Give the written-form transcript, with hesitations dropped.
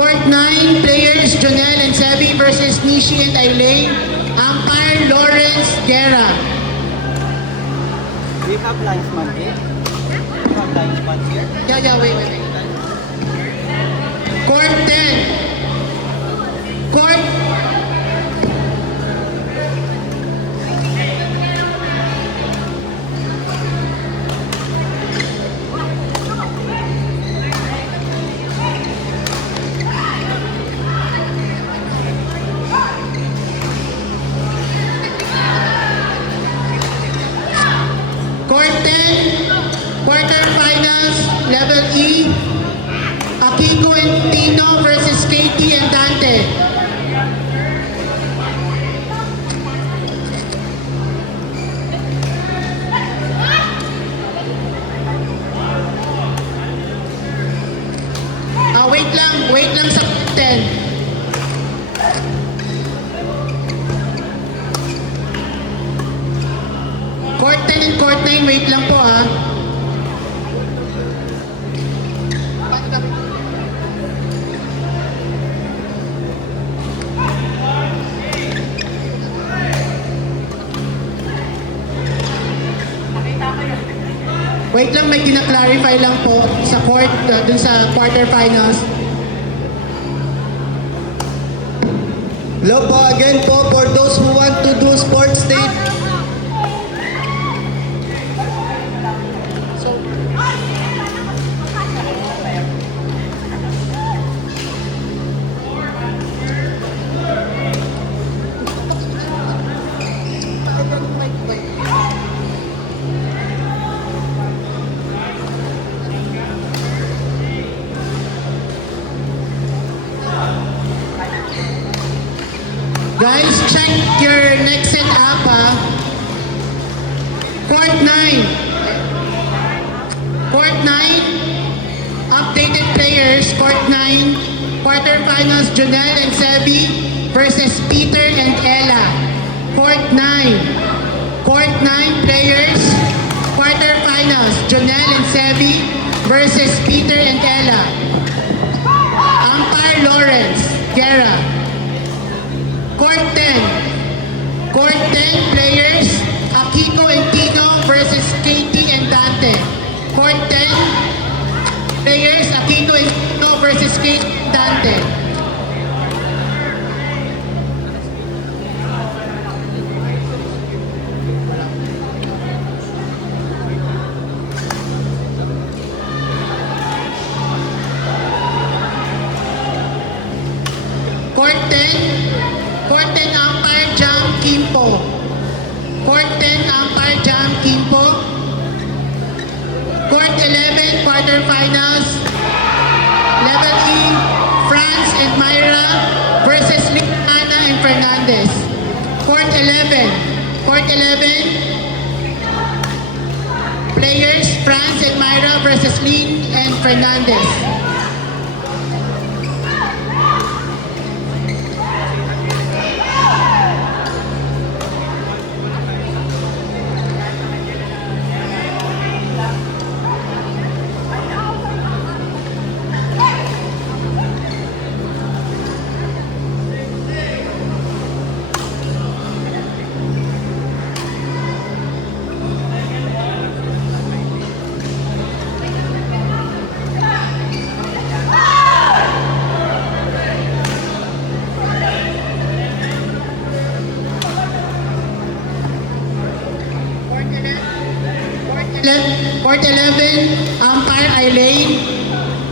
Court 9, players Jonel and Sebi versus Nishi and Ailey. Umpire Lawrence Guerra. We have linesman here. We have linesman here. Yeah, wait. Court 10. Court Court 10, quarterfinals, level E. Akiko and Tino versus Katie and Dante. Wait lang sa 10. Court 10 and Court 9, wait lang po ha. Wait lang, may gina-clarify lang po sa court, dun sa quarterfinals. Hello po, again po, for those who want to do sports state. Guys, check your next set up ha. Court 9. Court 9. Updated players. Court 9. Quarterfinals, Jonel and Sebi versus Peter and Ella. Court 9. Court 9 players. Quarterfinals, Jonel and Sebi versus Peter and Ella. Umpire Lawrence Guerra. Court 10. Court 10 players, Akiko and Tino versus Katie and Dante. Court 10 players, Akiko and Tino versus Katie and Dante. Court 10. Court 10 umpire Jam Kimpo. Court 10 umpire Jam Kimpo. Court 11 quarterfinals. Level E, France and Myra versus Liana and Fernandez. Court 11. Court 11. Players France and Myra versus Lynn and Fernandez. Court 11, umpire Eileen.